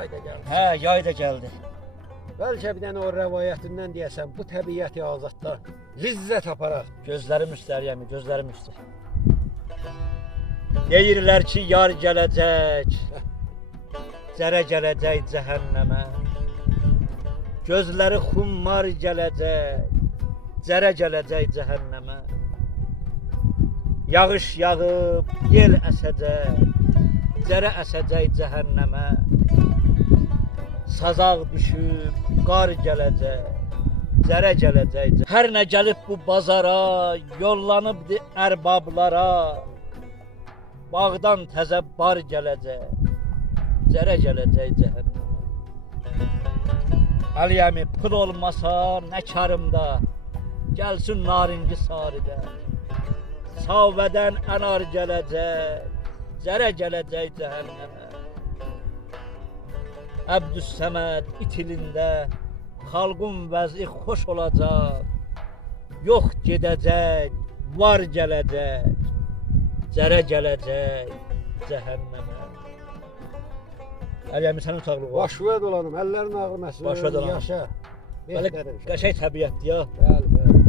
yay da gəldi. Hə, yay da gəldi. Bəlkə bir dənə o rəvayətindən deyəsən, bu təbiəti azadda lizzət aparaq. Gözlərim üstə Əli əmi, gözlərim üstə. Deyirlər ki, yar gələcək, zərə gələcək cəhənnəmə. Gözləri xummar gələcək, zərə gələcək cəhənnəmə. Yağış yağıb, yel əsəcək, zərə əsəcək cəhənnəmə. Sazaq düşüb, qar gələcək, zərə gələcək. Hər nə gəlib bu bazara, yollanıbdı ərbablara. Bağdan təzə bar gələcək, zərə gələcək cəhənnəmə. Əli əmi, pul olmasa nə karımda, gəlsin narinci saridə. Savədən ənar gələcək, zərə gələcək cəhənnəmə. Əbdüssəməd itilində xalqın vəzi xoş olacaq. Yox gedəcək, var gələcək, zərə gələcək cəhənnəmə. Əli əmi, sənin sağlığı var. Başvəd olanım, əllərin ağrımasın. Başvəd olanım. Yaşa. Belə qəşəng təbiətdir ya. Bəli, bəli.